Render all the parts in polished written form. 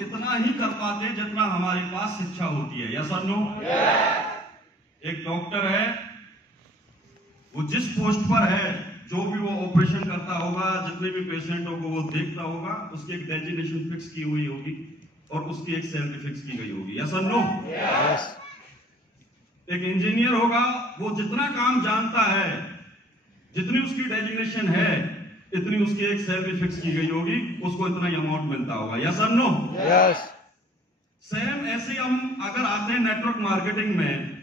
इतना ही कर पाते जितना हमारे पास शिक्षा होती है। यस और नो? एक डॉक्टर है, वो जिस पोस्ट पर है, जो भी वो ऑपरेशन करता होगा, जितने भी पेशेंटों को वो देखता होगा, उसकी एक डेजिग्नेशन फिक्स की हुई होगी और उसकी एक सैलरी फिक्स की गई होगी। यस और नो? एक इंजीनियर होगा, वो जितना काम जानता है, जितनी उसकी डेजिग्नेशन है, इतनी उसकी एक सैलरी फिक्स की गई होगी, उसको इतना ही अमाउंट मिलता होगा। यस और नो? सेम ऐसे हम अगर आते हैं नेटवर्क मार्केटिंग में,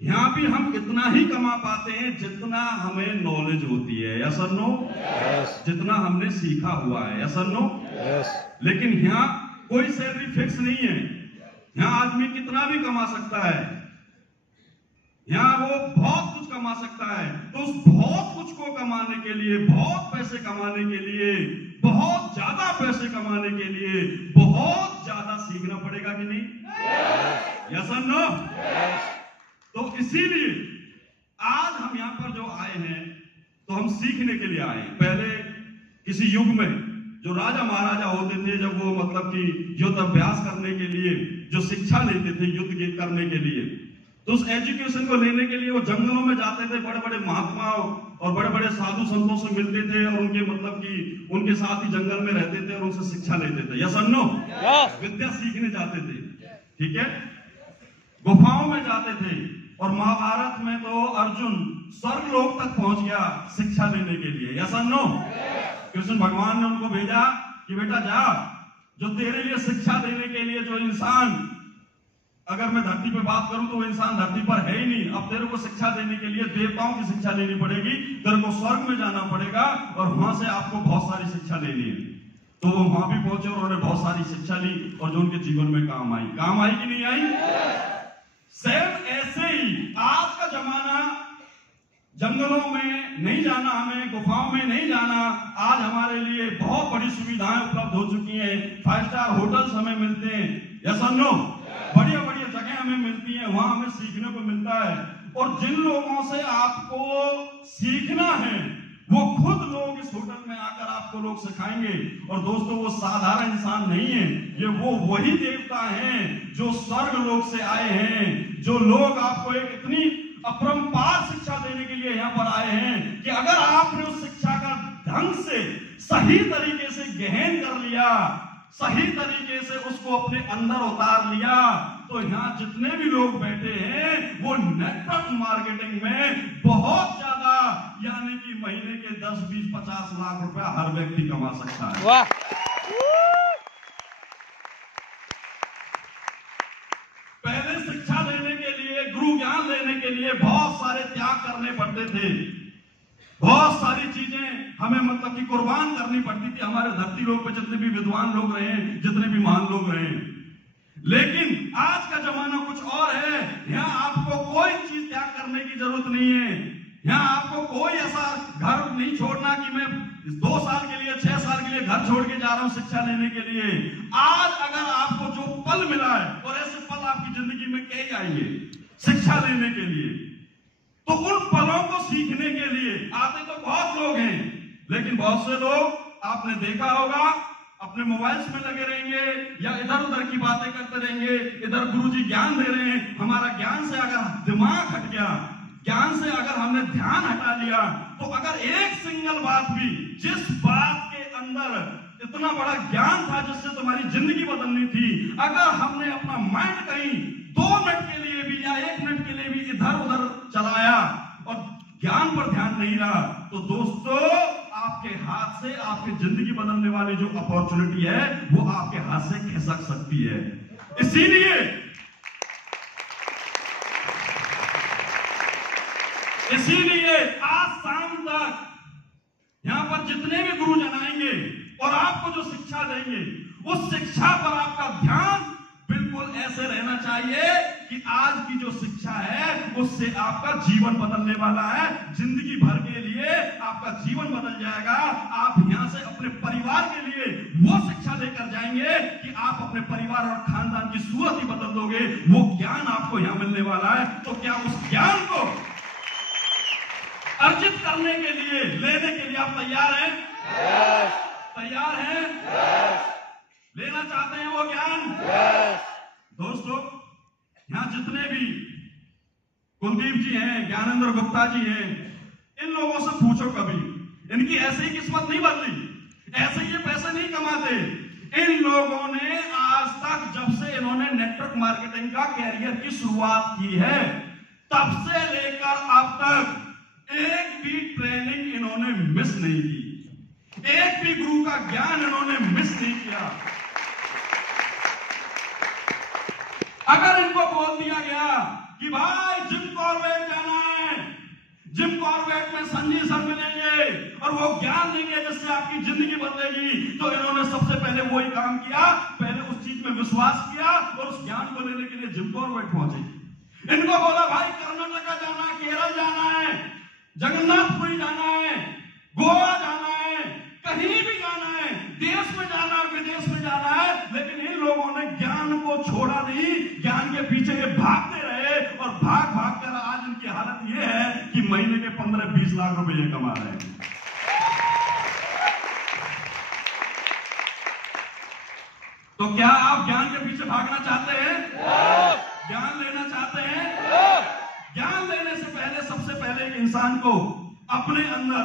यहां भी हम इतना ही कमा पाते हैं जितना हमें नॉलेज होती है। यस और नो? जितना हमने सीखा हुआ है। यस और नो? लेकिन यहाँ कोई सैलरी फिक्स नहीं है। यहाँ आदमी कितना भी कमा सकता है, यहाँ वो बहुत कुछ कमा सकता है। तो उस बहुत कुछ को कमाने के लिए, बहुत पैसे कमाने के लिए, बहुत ज्यादा पैसे कमाने के लिए बहुत ज्यादा सीखना पड़ेगा कि नहीं? यस और नो? तो इसीलिए आज हम यहाँ पर जो आए हैं, तो हम सीखने के लिए आए हैं। पहले किसी युग में जो राजा महाराजा होते थे, जब वो मतलब कि युद्ध अभ्यास करने के लिए जो शिक्षा लेते थे युद्ध करने के लिए, तो उस एजुकेशन को लेने के लिए वो जंगलों में जाते थे, बड़े बड़े महात्माओं और बड़े बड़े साधु संतों से मिलते थे और उनके मतलब कि उनके साथ ही जंगल में रहते थे और उनसे शिक्षा लेते थे। यस और नो? विद्या सीखने जाते थे। ठीक है, गुफाओं में जाते थे। और महाभारत में तो अर्जुन स्वर्गलोक तक पहुंच गया शिक्षा लेने के लिए। यस और नो? कृष्ण भगवान ने उनको भेजा कि बेटा जा, जो तेरे लिए शिक्षा देने के लिए जो इंसान, अगर मैं धरती पे बात करूं तो वो इंसान धरती पर है ही नहीं, अब तेरे को शिक्षा देने के लिए देवताओं की शिक्षा लेनी पड़ेगी, तेरे को स्वर्ग में जाना पड़ेगा और वहां से आपको बहुत सारी शिक्षा लेनी है। तो वो वहां भी पहुंचे और उन्होंने बहुत सारी शिक्षा ली और जो उनके जीवन में काम आई कि नहीं आई? सेम ऐसे ही आज का जमाना, जंगलों में नहीं जाना, हमें गुफाओं में नहीं जाना, आज हमारे लिए बहुत बड़ी सुविधाएं उपलब्ध हो चुकी हैं। 5 स्टार होटल्स हमें मिलते हैं। यस और नो? बढ़िया बढ़िया जगह हमें मिलती हैं, वहां हमें सीखने को मिलता है। और जिन लोगों से आपको सीखना है, वो खुद लोग इस होटल में आकर आपको लोग सिखाएंगे। और दोस्तों, वो साधारण इंसान नहीं है, ये वो वही देवता हैं जो स्वर्ग लोक से आए हैं, जो लोग आपको एक इतनी अपरंपार शिक्षा देने के लिए यहाँ पर आए हैं कि अगर आपने उस शिक्षा का ढंग से सही तरीके से गहन कर लिया, सही तरीके से उसको अपने अंदर उतार लिया, तो यहाँ जितने भी लोग बैठे हैं वो नेटवर्क मार्केटिंग में बहुत ज्यादा, यानी कि महीने के 10, 20, 50 लाख रुपया हर व्यक्ति कमा सकता है। वाह! पहले शिक्षा लेने के लिए, गुरु ज्ञान लेने के लिए बहुत सारे त्याग करने पड़ते थे, बहुत सारी चीजें हमें मतलब कि कुर्बान करनी पड़ती थी। हमारे धरती लोग पे जितने भी विद्वान लोग रहे हैं, जितने भी महान लोग रहे हैं, लेकिन आज का जमाना कुछ और है। यहाँ आपको कोई चीज त्याग करने की जरूरत नहीं है। यहाँ आपको कोई ऐसा घर नहीं छोड़ना कि मैं 2 साल के लिए, 6 साल के लिए घर छोड़ के जा रहा हूँ शिक्षा लेने के लिए। आज अगर आपको जो पल मिला है, और ऐसे पल आपकी जिंदगी में कई आएंगे शिक्षा लेने के लिए, तो उन पलों को सीखने के लिए आते तो बहुत लोग हैं, लेकिन बहुत से लोग आपने देखा होगा अपने मोबाइल्स में लगे रहेंगे या इधर उधर की बातें करते रहेंगे। इधर गुरुजी ज्ञान दे रहे हैं, हमारा ज्ञान से अगर दिमाग हट गया, ज्ञान से अगर हमने ध्यान हटा लिया, तो अगर एक सिंगल बात भी, जिस बात के अंदर इतना बड़ा ज्ञान था जिससे तुम्हारी जिंदगी बदलनी थी, अगर हमने अपना माइंड कहीं 2 मिनट के लिए भी या 1 मिनट के लिए भी इधर उधर चलाया और ज्ञान पर ध्यान नहीं रहा, तो दोस्तों आपके हाथ से आपकी जिंदगी बदलने वाली जो अपॉर्चुनिटी है वो आपके हाथ से खिसक सकती है। इसीलिए आज शाम तक यहां पर जितने भी गुरुजन आएंगे और आपको जो शिक्षा देंगे, उस शिक्षा पर आपका ध्यान बिल्कुल ऐसे रहना चाहिए कि आज की जो शिक्षा है उससे आपका जीवन बदलने वाला है, जिंदगी भर के लिए आपका जीवन बदल जाएगा। आप यहां से अपने परिवार के लिए वो शिक्षा लेकर जाएंगे कि आप अपने परिवार और खानदान की सूरत ही बदल दोगे। वो ज्ञान आपको यहां मिलने वाला है। तो क्या उस ज्ञान को अर्जित करने के लिए, लेने के लिए आप तैयार हैं? तैयार हैं? लेना चाहते हैं वो ज्ञान? दोस्तों, यहां जितने भी कुलदीप जी हैं, ज्ञानेंद्र गुप्ता जी हैं, इन लोगों से पूछो कभी इनकी ऐसे ही किस्मत नहीं बदली, ऐसे ये पैसे नहीं कमाते। इन लोगों ने आज तक, जब से इन्होंने नेटवर्क मार्केटिंग का कैरियर की शुरुआत की है, तब से लेकर अब तक एक भी ट्रेनिंग इन्होंने मिस नहीं की, एक भी गुरु का ज्ञान इन्होंने मिस नहीं किया। अगर इनको बोल दिया गया कि भाई जिम कॉर्बेट जाना है, जिम कॉर्बेट में संजय सर मिलेंगे और वो ज्ञान देंगे जिससे आपकी जिंदगी बदलेगी, तो इन्होंने सबसे पहले वही काम किया, पहले उस चीज में विश्वास किया और उस ज्ञान को लेने के लिए जिम कॉर्बेट पहुंचे। इनको बोला भाई कर्नाटक जाना है, केरल जाना है, जगन्नाथपुरी जाना है, गोवा जाना है, कहीं भी जाना है, देश में जाना है, विदेश में जाना है, लेकिन इन लोगों ने ज्ञान को छोड़ा नहीं, ज्ञान के पीछे ये भागते रहे और भाग भाग कर आज इनकी हालत ये है कि महीने के 15-20 लाख रुपए ये कमा रहे हैं। तो क्या आप ज्ञान के पीछे भागना चाहते हैं? ज्ञान लेना चाहते हैं? ज्ञान लेने से पहले सबसे पहले इंसान को अपने अंदर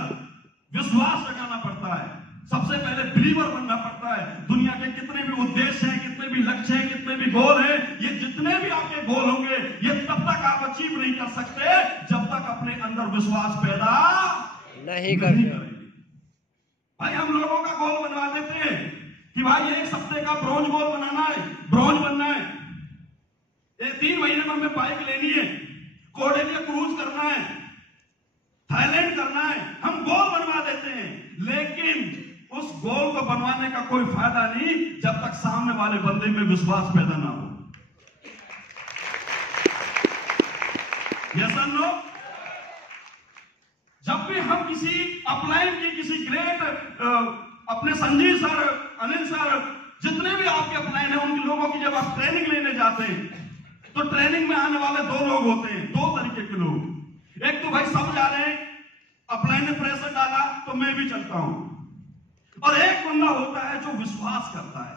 विश्वास जगाना पड़ता है, सबसे पहले बिलीवर बनना पड़ता है। दुनिया के कितने भी उद्देश्य हैं, कितने भी लक्ष्य हैं, कितने भी गोल हैं, ये जितने भी आपके गोल होंगे, ये तब तक आप अचीव नहीं कर सकते जब तक अपने अंदर विश्वास पैदा नहीं करेंगे। भाई हम लोगों का गोल बनवा देते हैं कि भाई 1 हफ्ते का ब्रॉन्ज गोल बनाना है, ब्रॉन्ज बनना है, 3 महीने में हमें बाइक लेनी है, कोडेलिया क्रूज करना है, थाईलैंड करना है, हम गोल बनवा देते हैं। लेकिन उस गोल को बनवाने का कोई फायदा नहीं जब तक सामने वाले बंदे में विश्वास पैदा ना हो। यस और नो? जब भी हम किसी अपलाइन की, किसी ग्रेट अपने संजीव सर, अनिल सर, जितने भी आपके अपलाइन है, उन लोगों की जब आप ट्रेनिंग लेने जाते हैं तो ट्रेनिंग में आने वाले 2 लोग होते हैं, 2 तरीके के लोग। एक तो भाई सब जा रहे हैं, अपलाइन ने प्रेशर डाला तो मैं भी चलता हूं, और एक बंदा होता है जो विश्वास करता है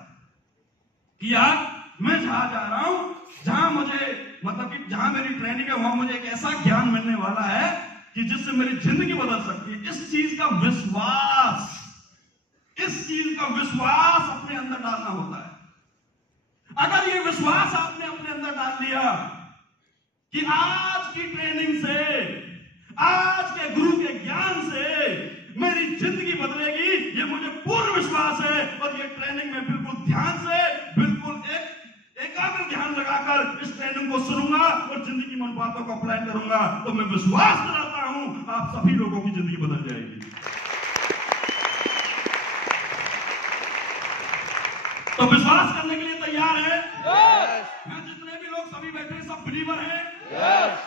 कि यार मैं जहां जा रहा हूं, जहां मुझे मतलब कि जहां मेरी ट्रेनिंग है, वहां मुझे एक ऐसा ज्ञान मिलने वाला है कि जिससे मेरी जिंदगी बदल सकती है। इस चीज का विश्वास, इस चीज का विश्वास अपने अंदर डालना होता है। अगर ये विश्वास आपने अपने अंदर डाल लिया कि आज की ट्रेनिंग से, आज के गुरु के ज्ञान से मेरी जिंदगी बदलेगी, ये मुझे पूर्ण विश्वास है, और ये ट्रेनिंग में बिल्कुल ध्यान से, बिल्कुल एकाग्र ध्यान लगाकर इस ट्रेनिंग को सुनूंगा और जिंदगी में उन बातों को अप्लाई करूंगा, तो मैं विश्वास कराता हूं आप सभी लोगों की जिंदगी बदल जाएगी। तो विश्वास करने के लिए तैयार है? यहाँ जितने भी लोग सभी बैठे सब बिलीवर हैं,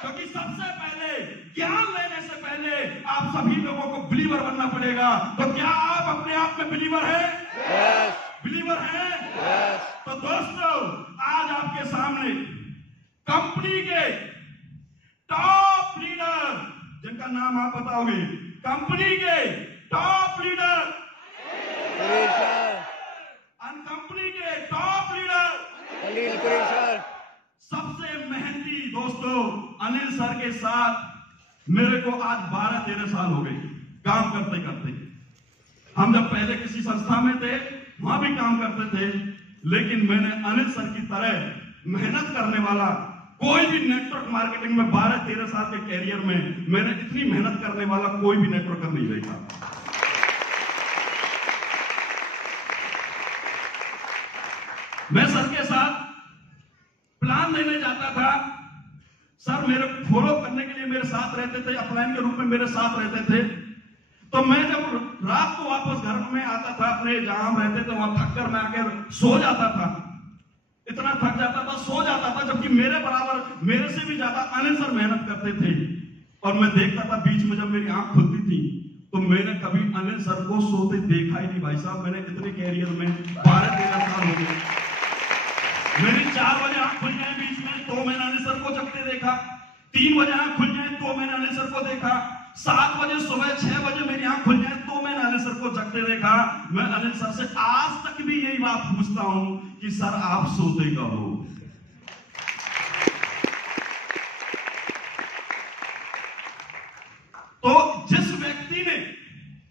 क्योंकि सबसे पहले ज्ञान लेने से पहले आप सभी लोगों को बिलीवर बनना पड़ेगा। तो क्या आप अपने आप में बिलीवर हैं? बिलीवर हैं? तो दोस्तों, आज आपके सामने कंपनी के टॉप लीडर, जिनका नाम आप बताओगे, कंपनी के टॉप लीडर, कंपनी के टॉप लीडर अनिल सर, सबसे मेहनती दोस्तों अनिल सर के साथ मेरे को आज 12-13 साल हो गए काम करते करते। हम जब पहले किसी संस्था में थे वहां भी काम करते थे, लेकिन मैंने अनिल सर की तरह मेहनत करने वाला कोई भी नेटवर्क मार्केटिंग में 12-13 साल के कैरियर में मैंने इतनी मेहनत करने वाला कोई भी नेटवर्कर नहीं देखा। मैं सर के साथ प्लान लेने जाता था, सर मेरे फॉलो करने के लिए मेरे साथ रहते थे, अपलाइन के रूप में मेरे साथ रहते थे। तो मैं जब रात को वापस घर में आता था, अपने जहां हम रहते थे वहां थक कर मैं आकर सो जाता था, इतना थक जाता था, सो जाता था, जबकि मेरे बराबर, मेरे से भी ज्यादा अनिल सर मेहनत करते थे। और मैं देखता था बीच में जब मेरी आंख खुलती थी तो मैंने कभी अनिल सर को सोते देखा ही नहीं। भाई साहब, मैंने इतने कैरियर में 12-13 साल हो गए, मेरी 4 बजे आंख खुल जाए बीच में तो मैंने अनिल सर को जगते देखा, 3 बजे आंख खुल जाए तो मैंने अनिल सर को देखा, 7 बजे सुबह 6 बजे मेरी आंख खुल जाए तो मैंने अनिल सर को जगते देखा, मैं अनिल सर से आज तक भी यही बात पूछता हूं कि सर आप सोते कब हो? तो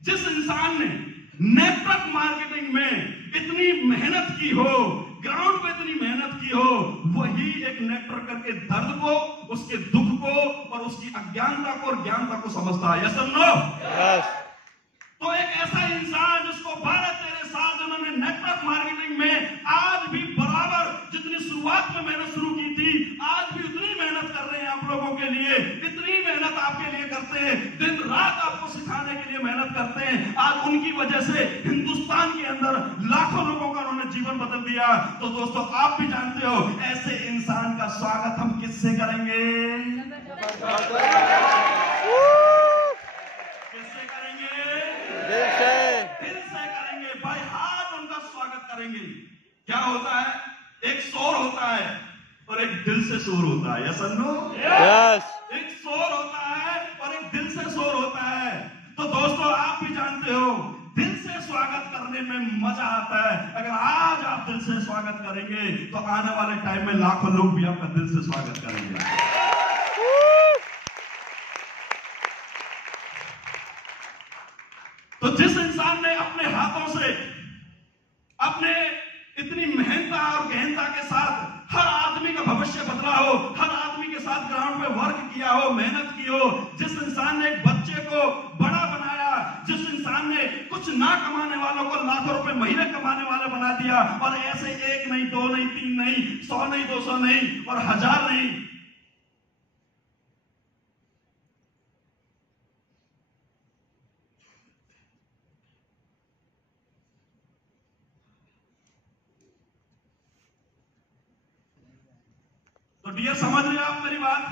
जिस इंसान ने नेटवर्क मार्केटिंग में इतनी मेहनत की हो, ग्राउंड पे इतनी मेहनत की हो, वही एक नेटवर्कर के दर्द को, उसके दुख को और उसकी अज्ञानता को और ज्ञानता को समझता है। यस और नो? तो एक ऐसा इंसान जिसको 12-13 साल उन्होंने नेटवर्क मार्केटिंग में आज भी बराबर जितनी शुरुआत में मेहनत शुरू की थी, आज भी उतनी मेहनत कर रहे हैं आप लोगों के लिए, इतनी मेहनत आपके लिए करते हैं, दिन रात आपको सिखाने के लिए मेहनत करते हैं। आज उनकी वजह से हिंदुस्तान के अंदर लाखों लोगों का उन्होंने जीवन बदल दिया। तो दोस्तों आप भी जानते हो ऐसे इंसान का स्वागत हम किससे करेंगे? किससे करेंगे? दिल से करेंगे, बाय हार्ट उनका स्वागत करेंगे। क्या होता है? एक शोर होता है और एक दिल से शोर होता है। यस और नो? यस। एक शोर होता है और एक दिल से शोर होता है। तो दोस्तों आप भी जानते हो दिल से स्वागत करने में मजा आता है। अगर आज आप दिल से स्वागत करेंगे तो आने वाले टाइम में लाखों लोग भी आपका दिल से स्वागत करेंगे। तो जिस इंसान ने अपने हाथों से अपने इतनी मेहनत और गहनता के साथ हर आदमी का भविष्य बदला हो, हर आदमी के साथ ग्राउंड पे वर्क किया हो, मेहनत की हो, जिस इंसान ने एक बच्चे को बड़ा बनाया, जिस इंसान ने कुछ ना कमाने वालों को लाखों रुपए महीने कमाने वाले बना दिया, और ऐसे 1 नहीं 2 नहीं 3 नहीं 100 नहीं 200 नहीं और 1000 नहीं, तो डियर समझ रहे आप मेरी बात?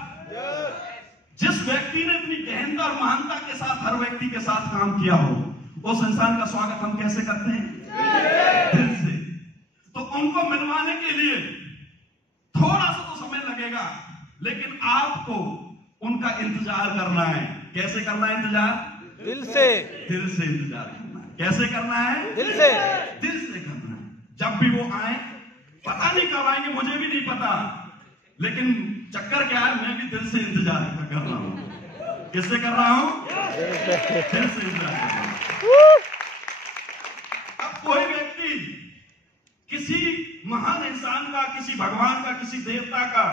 जिस व्यक्ति ने इतनी गहनता और महानता के साथ हर व्यक्ति के साथ काम किया हो, उस इंसान का स्वागत हम कैसे करते हैं? दिल से। तो उनको मिलवाने के लिए थोड़ा सा तो समय लगेगा, लेकिन आपको उनका इंतजार करना है। कैसे करना है इंतजार? दिल से। दिल से इंतजार करना है। कैसे करना है? दिल से। दिल से करना है। जब भी वो आए, पता नहीं कब आएंगे, मुझे भी नहीं पता, लेकिन चक्कर क्या है, मैं भी दिल से इंतजार कर रहा हूं। किससे कर रहा हूं? दिल से इंतजार कर रहा हूं। अब कोई व्यक्ति किसी महान इंसान का, किसी भगवान का, किसी देवता का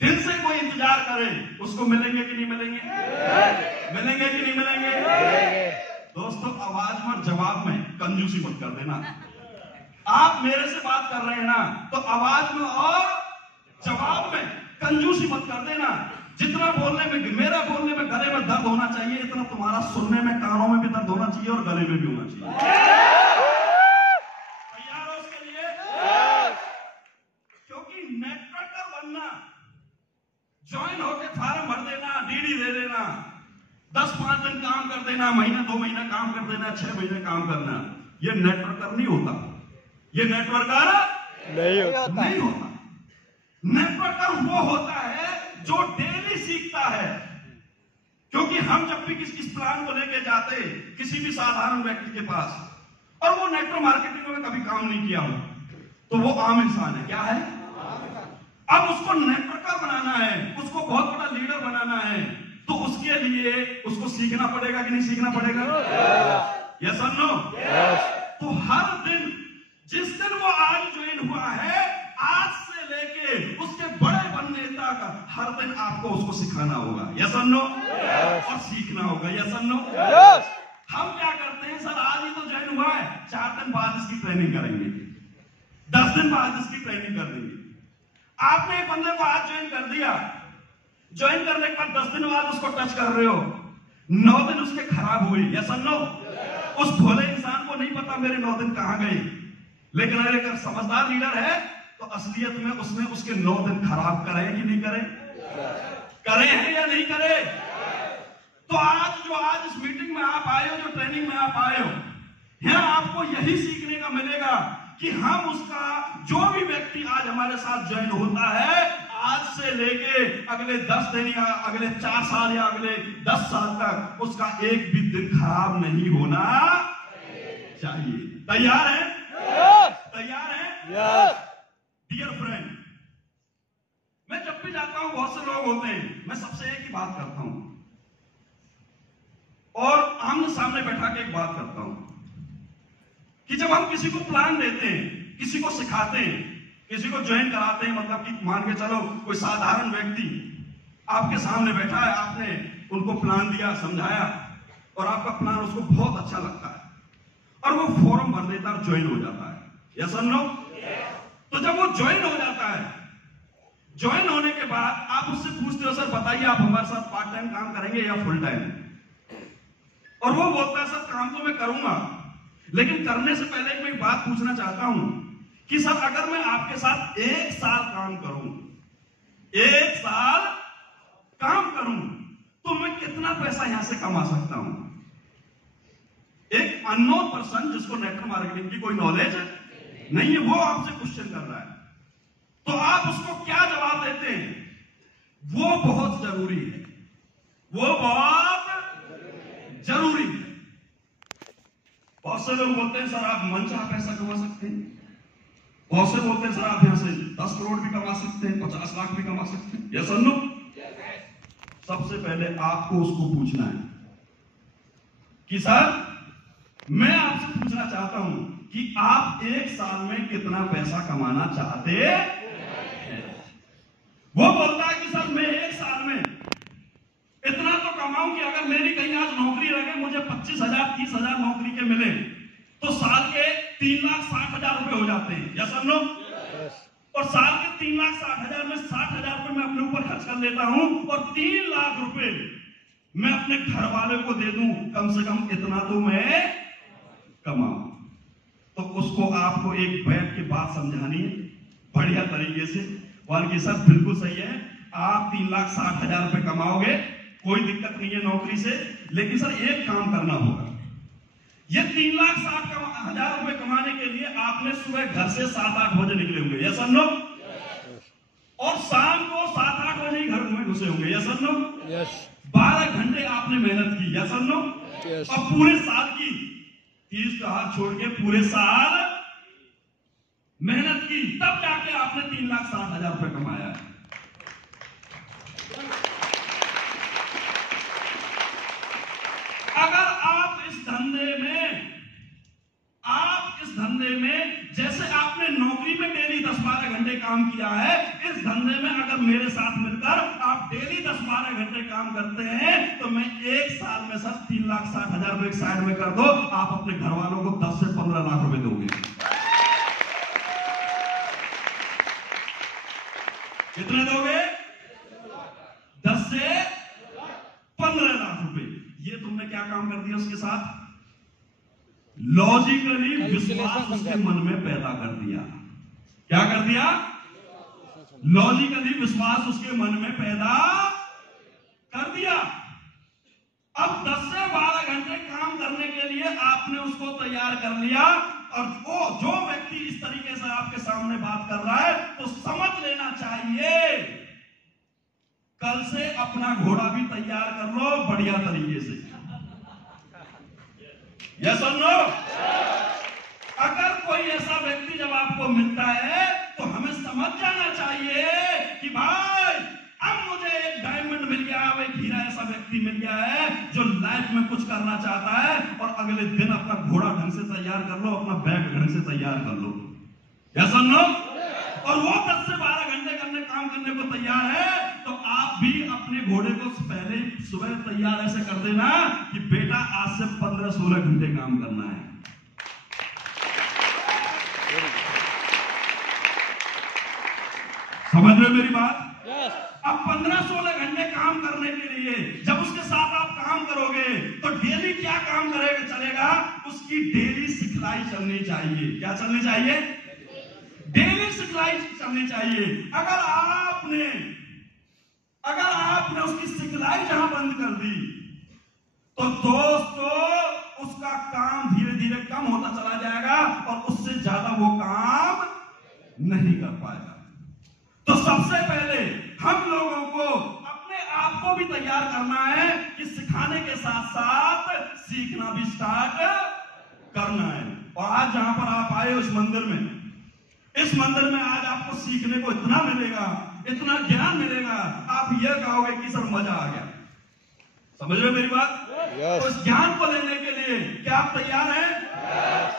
दिल से कोई इंतजार करे, उसको मिलेंगे कि नहीं मिलेंगे? मिलेंगे कि नहीं मिलेंगे? दोस्तों आवाज में और जवाब में कंजूसी मत कर देना। आप मेरे से बात कर रहे हैं ना, तो आवाज में और जवाब में कंजूसी मत कर देना। जितना बोलने में, मेरा बोलने में गले में दर्द होना चाहिए, इतना तुम्हारा सुनने में कानों में भी दर्द होना चाहिए और गले में भी होना चाहिए। तैयार हो उसके लिए? क्योंकि नेटवर्कर बनना, ज्वाइन होकर फार्म भर देना, डीडी दे देना, 10-5 दिन काम कर देना, महीना 2 महीना काम कर देना, 6 महीने काम करना, ये नेटवर्कर नहीं होता। ये नेटवर्कर नहीं होता। नेटवर्कर वो होता है जो डेली सीखता है। क्योंकि हम जब भी किसी प्लान को लेके जाते किसी भी साधारण व्यक्ति के पास, और वो नेटवर्क मार्केटिंग में कभी काम नहीं किया हो, तो वो आम इंसान है। क्या है? अब उसको नेटवर्कर बनाना है, उसको बहुत बड़ा लीडर बनाना है, तो उसके लिए उसको सीखना पड़ेगा कि नहीं सीखना पड़ेगा? यस और नो? तो हर दिन, जिस दिन वो आज ज्वाइन हुआ है, आज से लेके उसके बड़े बनने तक हर दिन आपको उसको सिखाना होगा। यस और नो? और सीखना होगा। यस और नो? हम क्या करते हैं, सर आज ही तो ज्वाइन हुआ है, 4 दिन बाद इसकी ट्रेनिंग करेंगे, 10 दिन बाद इसकी ट्रेनिंग कर देंगे। आपने एक बंदे को आज ज्वाइन कर दिया, ज्वाइन करने के बाद 10 दिन बाद उसको टच कर रहे हो, 9 दिन उसके खराब हुए। यस और नो? उस भोले इंसान को नहीं पता मेरे 9 दिन कहां गए, लेकिन अगर समझदार लीडर है तो असलियत में उसने उसके 9 दिन खराब करे कि नहीं करे? करे हैं या नहीं करे? तो आज इस मीटिंग में आप आए हो, जो ट्रेनिंग में आप आए हो, यहाँ आपको यही सीखने का मिलेगा कि हम उसका, जो भी व्यक्ति आज हमारे साथ ज्वाइन होता है, आज से लेके अगले 10 दिन या अगले 4 साल या अगले 10 साल तक उसका एक भी दिन खराब नहीं होना चाहिए। तैयार है? तैयार है? डियर फ्रेंड, मैं जब भी जाता हूं, बहुत से लोग होते हैं, मैं सबसे एक ही बात करता हूं और आमने सामने बैठा के एक बात करता हूं कि जब हम किसी को प्लान देते हैं, किसी को सिखाते हैं, किसी को ज्वाइन कराते हैं, मतलब कि मान के चलो कोई साधारण व्यक्ति आपके सामने बैठा है, आपने उनको प्लान दिया, समझाया और आपका प्लान उसको बहुत अच्छा लगता है और वो फॉर्म भर देता है, ज्वाइन हो जाता है। यस और नो? तो जब वो ज्वाइन हो जाता है, ज्वाइन होने के बाद आप उससे पूछते हो, सर बताइए आप हमारे साथ पार्ट टाइम काम करेंगे या फुल टाइम? और वो बोलता है, सर काम तो मैं करूंगा, लेकिन करने से पहले मैं एक बात पूछना चाहता हूं कि सर अगर मैं आपके साथ 1 साल काम करूं, 1 साल काम करूं, तो मैं कितना पैसा यहां से कमा सकता हूं? एक अननोन पर्सन जिसको नेटवर्क मार्केटिंग की कोई नॉलेज नहीं है, वो आपसे क्वेश्चन कर रहा है, तो आप उसको क्या जवाब देते हैं? वो बहुत जरूरी है, वो बहुत जरूरी है। बहुत से लोग बोलते हैं सर आप मनचाहा पैसा कमा सकते हैं, बहुत से बोलते हैं सर आप यहां से 10 करोड़ भी कमा सकते हैं, 50 लाख भी कमा सकते हैं। यस और नो? सबसे पहले आपको उसको पूछना है कि सर मैं आपसे पूछना चाहता हूं कि आप 1 साल में कितना पैसा कमाना चाहते हैं? वो बोलता है कि सर मैं 1 साल में इतना तो कमाऊं कि अगर मेरी कहीं आज नौकरी लगे, मुझे 25,000 30,000 नौकरी के मिले, तो साल के 3,60,000 रुपए हो जाते हैं। यस और नो? और साल के 3,60,000 में 60,000 रुपए मैं अपने ऊपर खर्च कर लेता हूं और 3 लाख रुपए मैं अपने घर वाले को दे दूं, कम से कम इतना तो मैं कमाऊं। तो उसको आपको एक बैठ के बात समझानी है बढ़िया तरीके से, और कि सर बिल्कुल सही है, आप 3,60,000 रुपए कमाओगे, कोई दिक्कत नहीं है नौकरी से, लेकिन सर एक काम करना होगा, ये 3,60,000 रुपए कमाने के लिए आपने सुबह घर से 7-8 बजे निकले होंगे। यस और नो? और शाम को 7-8 बजे ही घर में घुसे होंगे। यस और नो? 12 घंटे आपने मेहनत की। यस और नो? और पूरे साल की 30 का हाथ छोड़ के पूरे साल मेहनत की, तब जाके आपने 3,60,000 रुपए कमाया है। अगर आप इस धंधे में जैसे आपने नौकरी में डेली 10-12 घंटे काम किया है, इस धंधे में अगर मेरे साथ मिलकर आप डेली 10-12 घंटे काम करते हैं, तो मैं 1 साल में सर 3,60,000 रुपए एक साइड में कर दो, आप अपने घर वालों को 10 से 15 लाख रुपए दोगे। कितने दोगे? 10 से 15 लाख रुपए। ये तुमने क्या काम कर दिया उसके साथ? लॉजिकली विश्वास उसके मन में पैदा कर दिया। क्या कर दिया? लॉजिकली विश्वास उसके मन में पैदा कर दिया। अब 10 से 12 घंटे काम करने के लिए आपने उसको तैयार कर लिया, और वो जो व्यक्ति इस तरीके से आपके सामने बात कर रहा है, तो समझ लेना चाहिए कल से अपना घोड़ा भी तैयार कर लो बढ़िया तरीके से। यस और नो? अगर कोई ऐसा व्यक्ति जब आपको मिलता है, तो हमें समझ जाना चाहिए कि भाई अब मुझे एक डायमंड मिल गया, अब एक हीरा ऐसा व्यक्ति मिल गया है जो लाइफ में कुछ करना चाहता है, और अगले दिन अपना घोड़ा ढंग से तैयार कर लो, अपना बैग ढंग से तैयार कर लो। यस और नो? और वो 10 से 12 घंटे काम करने को तैयार है, तो आप भी अपने घोड़े को पहले सुबह तैयार ऐसे कर देना कि बेटा आज से 15-16 घंटे काम करना है। समझ रहे हो मेरी बात? अब 15-16 घंटे काम करने के लिए जब उसके साथ आप काम करोगे, तो डेली क्या काम करेगा चलेगा? उसकी डेली सिखलाई चलनी चाहिए। क्या चलनी चाहिए? डेली सिखलाई चलनी चाहिए। अगर आपने उसकी सिखलाई जहां बंद कर दी, तो दोस्तों उसका काम धीरे धीरे कम होता चला जाएगा और उससे ज्यादा वो काम नहीं कर पाएगा। तो सबसे पहले हम लोगों को अपने आप को भी तैयार करना है कि सिखाने के साथ साथ सीखना भी स्टार्ट करना है। और आज जहां पर आप आए उस मंदिर में, इस मंदिर में आज आपको सीखने को इतना मिलेगा, इतना ज्ञान मिलेगा, आप यह कहोगे कि सर मजा आ गया। समझ रहे मेरी बात? Yes. उस ज्ञान को लेने के लिए क्या आप तैयार हैं? Yes.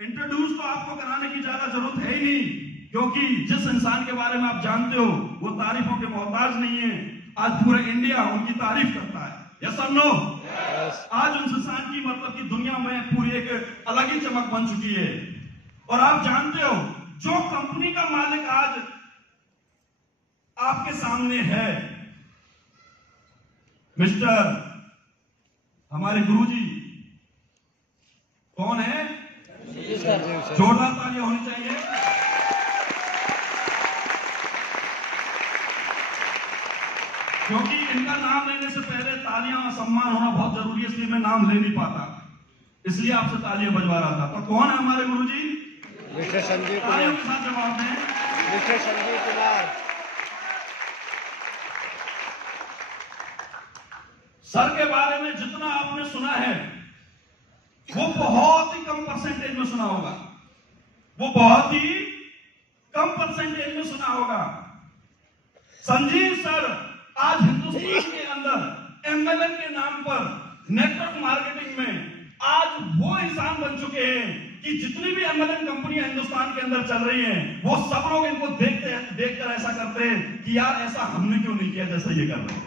इंट्रोड्यूस तो आपको कराने की ज्यादा जरूरत है ही नहीं, क्योंकि जिस इंसान के बारे में आप जानते हो वो तारीफों के मोहताज नहीं है। आज पूरा इंडिया उनकी तारीफ करता है। यस और नो? आज उस इंसान की मतलब की दुनिया में पूरी एक अलग ही चमक बन चुकी है। और आप जानते हो जो कंपनी का मालिक आज आपके सामने है, मिस्टर हमारे गुरुजी कौन है? जोरदार तालियां होनी चाहिए। क्योंकि इनका नाम लेने से पहले तालियां और सम्मान होना बहुत जरूरी है, इसलिए मैं नाम ले नहीं पाता, इसलिए आपसे तालियां बजवा रहा था। तो कौन है हमारे गुरुजी? मिस्टर संजीव तालियों कुमार। के साथ जवाब दें। मिस्टर संजीव कुमार। सर के बारे में जितना आपने सुना है वो बहुत ही कम परसेंटेज में सुना होगा, वो बहुत ही कम परसेंटेज में सुना होगा। संजीव सर आज हिंदुस्तान के अंदर एमएलएम के नाम पर नेटवर्क मार्केटिंग में आज वो इंसान बन चुके हैं कि जितनी भी एमएलएम कंपनियां हिंदुस्तान के अंदर चल रही हैं वो सब लोग इनको देखकर ऐसा करते हैं कि यार ऐसा हमने क्यों नहीं किया जैसा ये कर रहे हैं।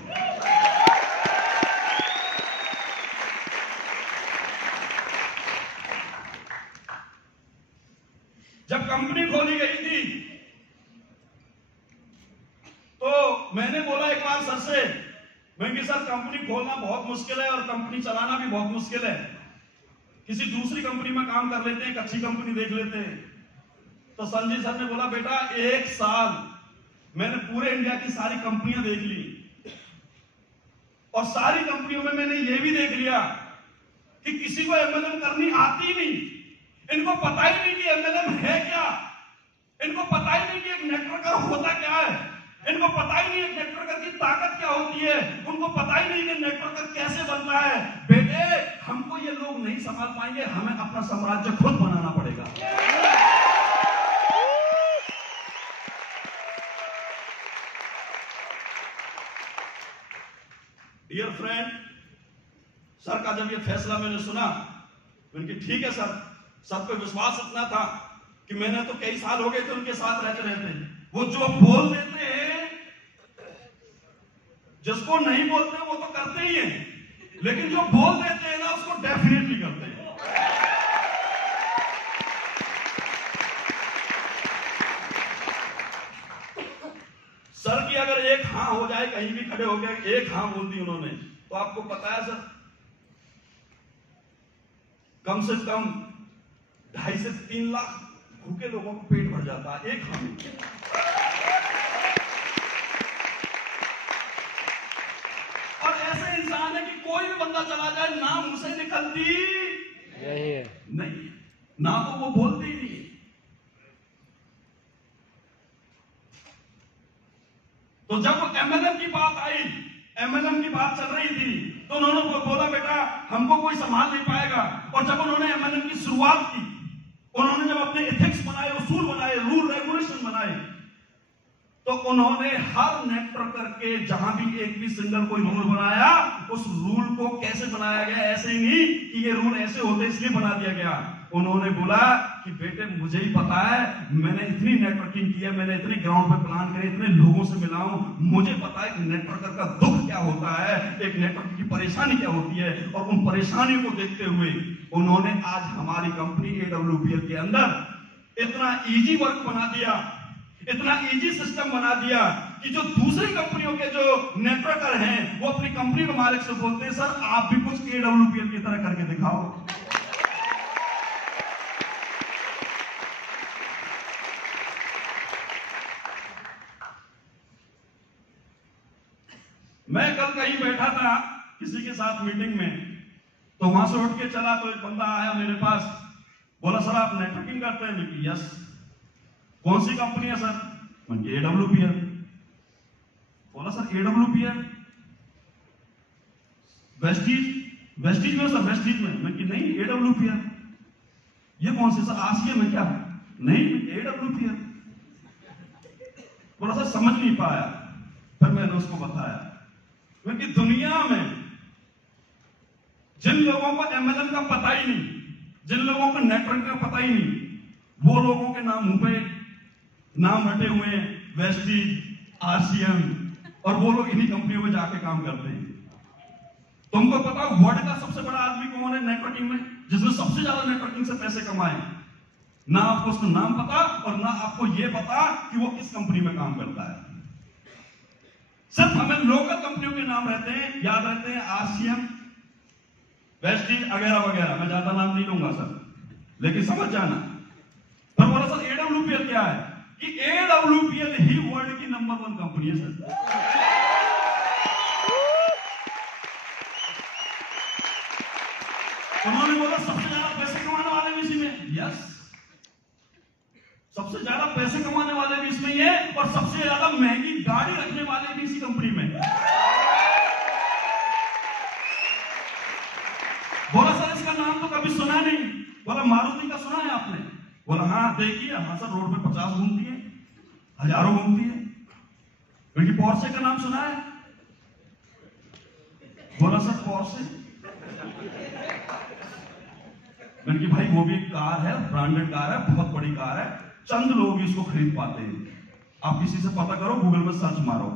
जब कंपनी खोली गई थी तो मैंने बोला एक बार सर से, मैं कि सर कंपनी खोलना बहुत मुश्किल है और कंपनी चलाना भी बहुत मुश्किल है, किसी दूसरी कंपनी में काम कर लेते हैं, एक अच्छी कंपनी देख लेते हैं। तो संजय सर ने बोला बेटा 1 साल मैंने पूरे इंडिया की सारी कंपनियां देख ली और सारी कंपनियों में मैंने ये भी देख लिया कि किसी को एमएलएम करनी आती नहीं, इनको पता ही नहीं कि एमएलएम है क्या, इनको पता ही नहीं कि एक नेटवर्कर होता क्या है, इनको पता ही नहीं एक नेटवर्कर की ताकत क्या होती है, उनको पता ही नहीं कि नेटवर्कर कैसे बनता है। बेटे हमको ये लोग नहीं संभाल पाएंगे, हमें अपना साम्राज्य खुद बनाना पड़ेगा। डियर फ्रेंड, सर का जब ये फैसला मैंने सुना मैंने कि ठीक है सर, सब पे विश्वास इतना था कि मैंने तो कई साल हो गए थे उनके साथ रहते, वो जो बोल देते हैं जिसको नहीं बोलते वो तो करते ही हैं, लेकिन जो बोल देते हैं ना उसको डेफिनेटली करते हैं। सर की अगर एक हाँ हो जाए, कहीं भी खड़े हो गए एक हाँ बोल दी उन्होंने, तो आपको पता है सर कम से कम 2.5 से 3 लाख भूखे लोगों को पेट भर जाता है एक हाँ में। और ऐसे इंसान है कि कोई भी बंदा चला जाए नाम उसे निकलती यही है नहीं, ना तो वो बोलते ही नहीं। तो जब एमएलएम की बात आई, एमएलएम की बात चल रही थी, तो उन्होंने बोला बेटा हमको कोई संभाल नहीं पाएगा। और जब उन्होंने एमएलएम की शुरुआत की, उन्होंने जब अपने एथिक्स बनाए, उसूल बनाए, रूल रेगुलेशन बनाए, तो उन्होंने हर नेटवर्कर के जहां भी एक भी सिंगल कोई रूल बनाया, उस रूल को कैसे बनाया गया, ऐसे ही नहीं कि ये रूल ऐसे होते इसलिए बना दिया गया। उन्होंने बोला कि बेटे मुझे ही पता है, मैंने इतनी नेटवर्किंग की है, मैंने इतने ग्राउंड पे प्लान करे, इतने लोगों से मिला हूं, मुझे पता है कि नेटवर्कर का दुख क्या होता है, एक नेटवर्कर की परेशानी क्या होती है। और उन परेशानियों को देखते हुए उन्होंने आज हमारी कंपनी AWPL के अंदर इतना इजी वर्क बना दिया, इतना इजी सिस्टम बना दिया कि जो दूसरी कंपनियों के जो नेटवर्कर हैं वो अपनी कंपनी के मालिक से बोलते हैं सर आप भी कुछ AWPL की तरह करके दिखाओ। मैं कल कहीं बैठा था किसी के साथ मीटिंग में, तो वहां से उठ के चला तो एक बंदा आया मेरे पास, बोला सर आप नेटवर्किंग करते हैं? मैं यस। कौन सी कंपनी है सर? मन के AWPL। बोला सर AWPL वेस्टीज में सर, वेस्टीज में। मैं कि नहीं AWPL। ये कौन से सर, आसिया में क्या? नहीं AWPL। बोला सर समझ नहीं पाया। फिर मैंने उसको बताया क्योंकि दुनिया में जिन लोगों को MLM का पता ही नहीं, जिन लोगों को नेटवर्क का पता ही नहीं, वो लोगों के नाम मुंह पे नाम हटे हुए हैं, वेस्टीज, RCM, और वो लोग इन्हीं कंपनियों में जाके काम करते हैं। तुमको पता वर्ल्ड का सबसे बड़ा आदमी कौन है नेटवर्किंग में, जिसने सबसे ज्यादा नेटवर्किंग से पैसे कमाए? ना आपको उसका नाम पता और ना आपको यह पता कि वो किस कंपनी में काम करता है। सिर्फ हमें लोकल कंपनियों के नाम रहते हैं, याद रहते हैं, RCM, वेस्टीज वगैरह वगैरह। मैं ज्यादा नाम नहीं लूंगा सर, लेकिन समझ जाना। पर बोला सर AWPL क्या है? कि AWPL ही वर्ल्ड की नंबर 1 कंपनी है सर। उन्होंने बोला सबसे ज्यादा पैसे कमाने वाले भी इसी में। यस, सबसे ज्यादा पैसे कमाने वाले भी इसमें ही है, और सबसे ज्यादा महंगी गाड़ी रखने वाले भी इसी कंपनी में। बोला सर इसका नाम तो कभी सुना नहीं। बोला मारुति का सुना है आपने? बोला हाँ देखिए, हाँ सर रोड पे 50 घूमती है, हजारों घूमती है। क्योंकि पोर्शे का नाम सुना है? बोला सर पोर्शे। मैंने कि भाई वो भी एक कार है, ब्रांडेड कार है, बहुत बड़ी कार है, चंद लोग इसको खरीद पाते हैं। आप किसी से पता करो, गूगल में सर्च मारो।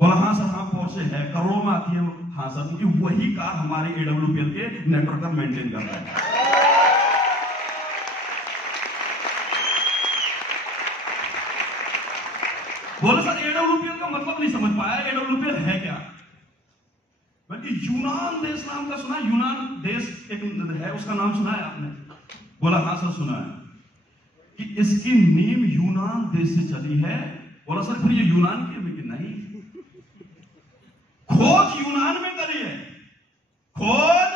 बोला हाँ सर, हाँ पोर्शे है, करोड़ों में आती है। हाँ सर, क्योंकि वही कार हमारे AWPL के नेटवर्क का मेंटेन कर रहा है। बोले सर AWPL का मतलब नहीं समझ पाया, AWPL है क्या? बल्कि यूनान देश नाम का सुना है? यूनान देश एक है, उसका नाम सुना है आपने? बोला हाँ सर सुना है। कि इसकी नींव यूनान देश से चली है। बोला सर फिर ये यूनान की है? कि नहीं, खोज यूनान में करी है, खोज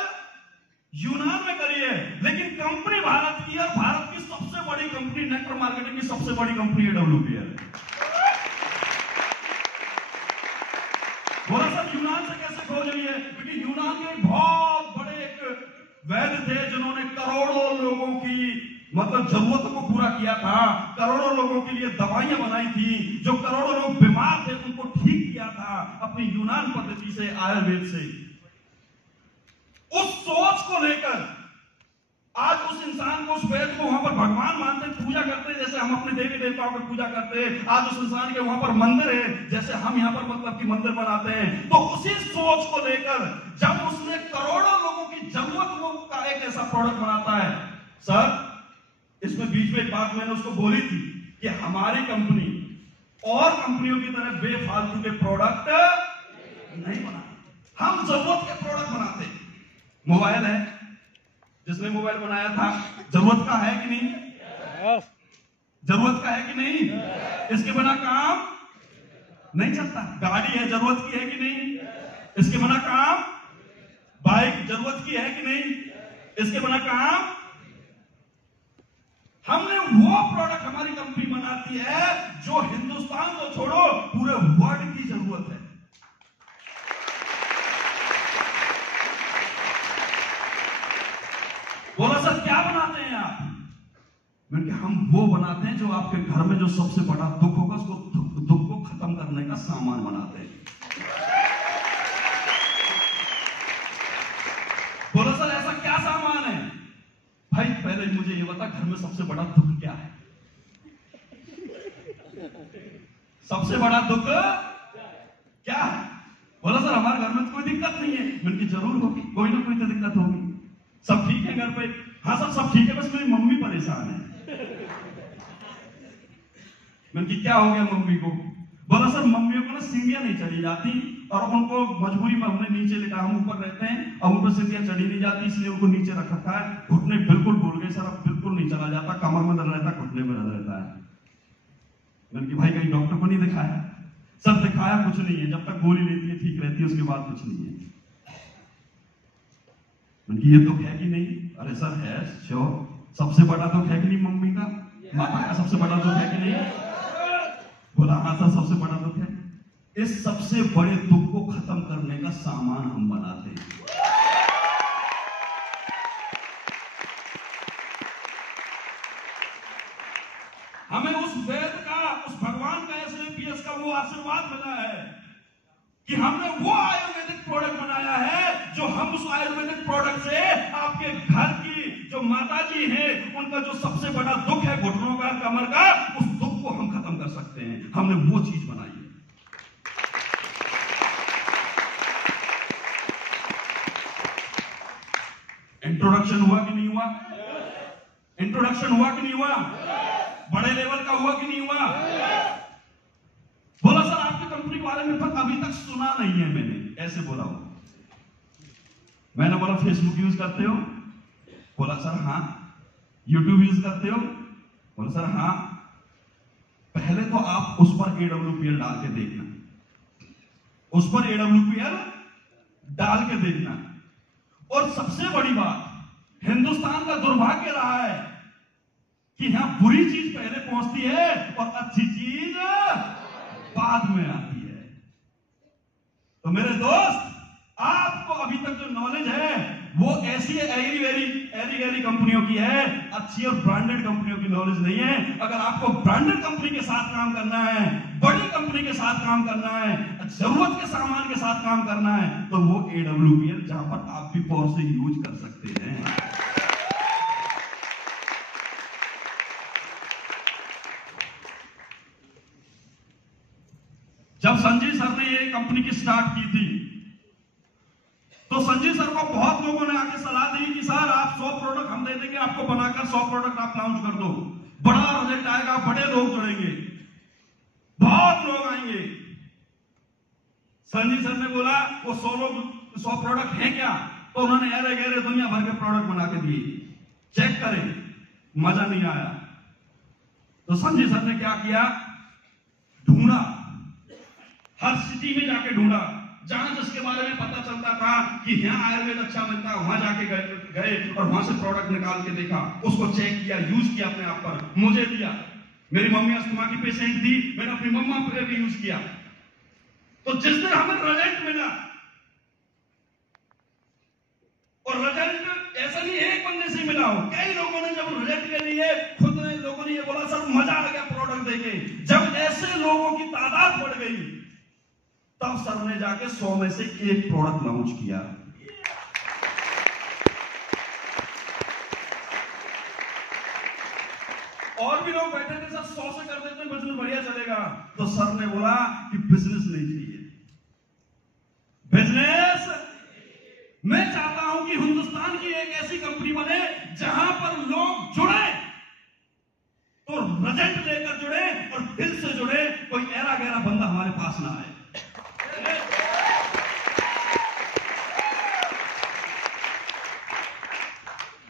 यूनान में करी है, लेकिन कंपनी भारत की है। भारत की सबसे बड़ी कंपनी, नेटवर्क मार्केटिंग की सबसे बड़ी कंपनी AWPL है। बोला सर यूनान से कैसे खोज हुई है? क्योंकि यूनान के बहुत बड़े एक वैद्य थे जिन्होंने करोड़ों लोगों की मतलब जरूरतों को पूरा किया था, करोड़ों लोगों के लिए दवाइयां बनाई थी, जो करोड़ों लोग बीमार थे उनको ठीक किया था अपनी यूनान पद्धति से, आयुर्वेद से। उस सोच को लेकर आज उस इंसान को, उस वैद्य को वहां पर भगवान मानते, पूजा करते, जैसे हम अपने देवी देवताओं की पूजा करते हैं। आज उस इंसान के वहां पर मंदिर है, जैसे हम यहाँ पर मतलब कि मंदिर बनाते हैं। तो उसी सोच को लेकर जब उसने करोड़ों लोगों की जरूरत का एक ऐसा प्रोडक्ट बनाता है। सर इसमें बीच में एक बात मैंने उसको बोली थी कि हमारी कंपनी और कंपनियों की तरह बेफालतू के प्रोडक्ट नहीं बनाते, हम जरूरत के प्रोडक्ट बनाते। मोबाइल है, जिसने मोबाइल बनाया था जरूरत का है कि नहीं? जरूरत का है कि नहीं? इसके बिना काम नहीं चलता। गाड़ी है, जरूरत की है कि नहीं? इसके बिना काम, बाइक जरूरत की है कि नहीं? इसके बिना काम। हमने वो प्रोडक्ट हमारी कंपनी बनाती है जो हिंदुस्तान को छोड़ो पूरे वर्ल्ड की जरूरत है। बोला सर क्या बनाते हैं आप? मैंने कहा हम वो बनाते हैं जो आपके घर में जो सबसे बड़ा दुख होगा उसको दुख को खत्म करने का सामान बनाते हैं। बोला सर ऐसा क्या सामान है? भाई पहले मुझे ये बता, घर में सबसे बड़ा दुख क्या है? सबसे बड़ा दुख क्या है? बोला सर हमारे घर में तो कोई दिक्कत नहीं है। मैंने कहा जरूर होगी, कोई ना कोई तो दिक्कत होगी। सब ठीक है घर पे? हाँ सर सब ठीक है, बस मेरी मम्मी परेशान है। मैंने कहा क्या हो गया मम्मी को? बोला सर मम्मियों को ना सीढ़ियां नहीं चढ़ी जाती और उनको मजबूरी में हमने नीचे लिखा, हम ऊपर रहते हैं और उनको सीढ़ियां चढ़ी नहीं जाती, इसलिए उनको नीचे रख रखा है। घुटने बिल्कुल भूल गए सर, अब बिल्कुल नहीं चला जाता, कमर में दर्द रहता, घुटने में दर्द रहता है। मैंने कहा भाई कहीं डॉक्टर को नहीं दिखाया? सर दिखाया, कुछ नहीं है, जब तक गोली लेती है ठीक रहती है, उसके बाद कुछ नहीं है। मैंने कहा ये दुख है कि नहीं? अरे सर है श्योर। सबसे बड़ा दुख है कि नहीं मम्मी का? माता का सबसे बड़ा दुख है कि नहीं? बोला हाँ सर, सबसे बड़ा दुख है। इस सबसे बड़े दुख को खत्म करने का सामान हम बनाते हैं। हमें उस वेद का, उस भगवान का, SAPS का वो आशीर्वाद मिला है कि हमने वो आयुर्वेदिक प्रोडक्ट बनाया है जो हम उस आयुर्वेदिक प्रोडक्ट से आपके घर की जो माता जी हैं उनका जो सबसे बड़ा दुख है घुटनों का, कमर का, उस दुख को हम खत्म कर सकते हैं। हमने वो चीज बनाई है। इंट्रोडक्शन हुआ कि नहीं हुआ? इंट्रोडक्शन हुआ कि नहीं हुआ? बड़े लेवल का हुआ कि नहीं हुआ? बोला सर आपकी कंपनी के बारे में अभी तक सुना नहीं है मैंने, ऐसे बोला हो। मैंने बोला फेसबुक यूज करते हो? बोला सर हाँ। यूट्यूब यूज करते हो? बोला सर हाँ। पहले तो आप उस पर AWPL डाल के देखना, उस पर AWPL डाल के देखना। और सबसे बड़ी बात, हिंदुस्तान का दुर्भाग्य रहा है कि यहां बुरी चीज पहले पहुंचती है और अच्छी चीज बाद में आती है। तो मेरे दोस्त, आपको अभी तक जो नॉलेज है वो ऐसी एरी वेरी कंपनियों की है, अच्छी और ब्रांडेड कंपनियों की नॉलेज नहीं है। अगर आपको ब्रांडेड कंपनी के साथ काम करना है, बड़ी कंपनी के साथ काम करना है, जरूरत के सामान के साथ काम करना है, तो वो AWPL जहां पर आप भी पॉवर से यूज कर सकते हैं। जब संजय सर ने ये कंपनी की स्टार्ट की थी तो संजय सर को बहुत लोगों ने आके सलाह दी कि सर आप 100 प्रोडक्ट हम दे देंगे आपको, बनाकर 100 प्रोडक्ट आप लॉन्च कर दो, बड़ा रिजल्ट आएगा, बड़े लोग जुड़ेंगे, बहुत लोग आएंगे। संजय सर ने बोला वो 100 प्रोडक्ट हैं क्या? तो उन्होंने अरे गहरे दुनिया भर के प्रोडक्ट बना के दिए, चेक करें, मजा नहीं आया। तो संजय सर ने क्या किया, ढूंढा, हर सिटी में जाके ढूंढा, जहां जिसके बारे में पता चलता था कि यहाँ आयुर्वेद अच्छा मिलता है, वहां जाके गए और वहां से प्रोडक्ट निकाल के देखा, उसको चेक किया, यूज किया अपने आप पर, मुझे दिया। मेरी मम्मी अस्थमा की पेशेंट थी, मैंने अपनी मम्मा पे भी यूज किया। तो जिस दिन हमें रिजल्ट मिला, और रिजल्ट ऐसा नहीं एक बंदे से मिला हो, कई लोगों ने जब रिजल्ट के लिए खुद लोगों ने ये बोला सर मजा आ गया प्रोडक्ट देके, जब ऐसे लोगों की तादाद बढ़ गई तब सर ने जाके 100 में से एक प्रोडक्ट लॉन्च किया। और भी लोग बैठे थे सर 100 से कर देते बिजनेस बढ़िया चलेगा, तो सर ने बोला कि बिजनेस नहीं चाहिए, बिजनेस मैं चाहता हूं कि हिंदुस्तान की एक ऐसी कंपनी बने जहां पर लोग जुड़े तो रिजल्ट लेकर जुड़े और दिल से जुड़े, कोई ऐरा गहरा बंदा हमारे पास ना आए।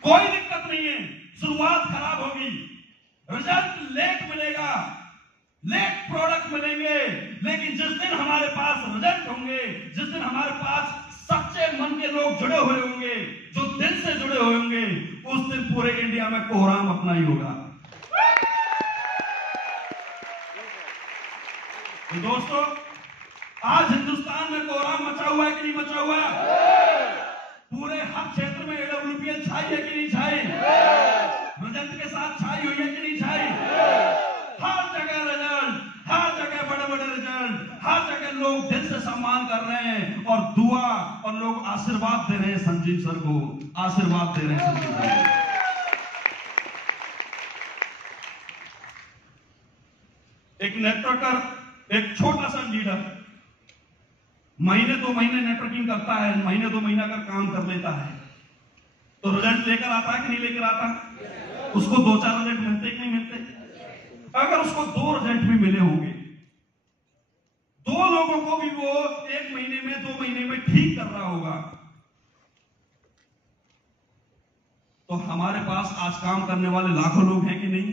कोई दिक्कत नहीं है, शुरुआत खराब होगी, रिजल्ट लेट मिलेगा, लेट प्रोडक्ट मिलेंगे, लेकिन जिस दिन हमारे पास रिजल्ट होंगे, जिस दिन हमारे पास सच्चे मन के लोग जुड़े हुए होंगे, जो दिल से जुड़े हुए होंगे, उस दिन पूरे इंडिया में कोहराम अपना ही होगा। तो दोस्तों, आज हिंदुस्तान में कोहराम मचा हुआ है कि नहीं मचा हुआ? पूरे हर क्षेत्र में AWPL छाई है कि नहीं छाई? रिजल्ट के साथ छाई हुई है कि नहीं छाई? हर जगह रिजल्ट, हर जगह बड़े बड़े रिजल्ट, हर जगह लोग दिल से सम्मान कर रहे हैं और दुआ और लोग आशीर्वाद दे रहे हैं संजीव सर को, आशीर्वाद दे रहे हैं संजीव सर को। एक नेटवर्कर, एक छोटा सा लीडर महीने 2 महीने नेटवर्किंग करता है, महीने 2 महीना का काम कर लेता है, तो रिजल्ट लेकर आता है कि नहीं लेकर आता? उसको 2-4 रिजल्ट मिलते कि नहीं मिलते? अगर उसको 2 रिजल्ट भी मिले होंगे, 2 लोगों को भी वो 1 महीने में 2 महीने में ठीक कर रहा होगा, तो हमारे पास आज काम करने वाले लाखों लोग हैं कि नहीं?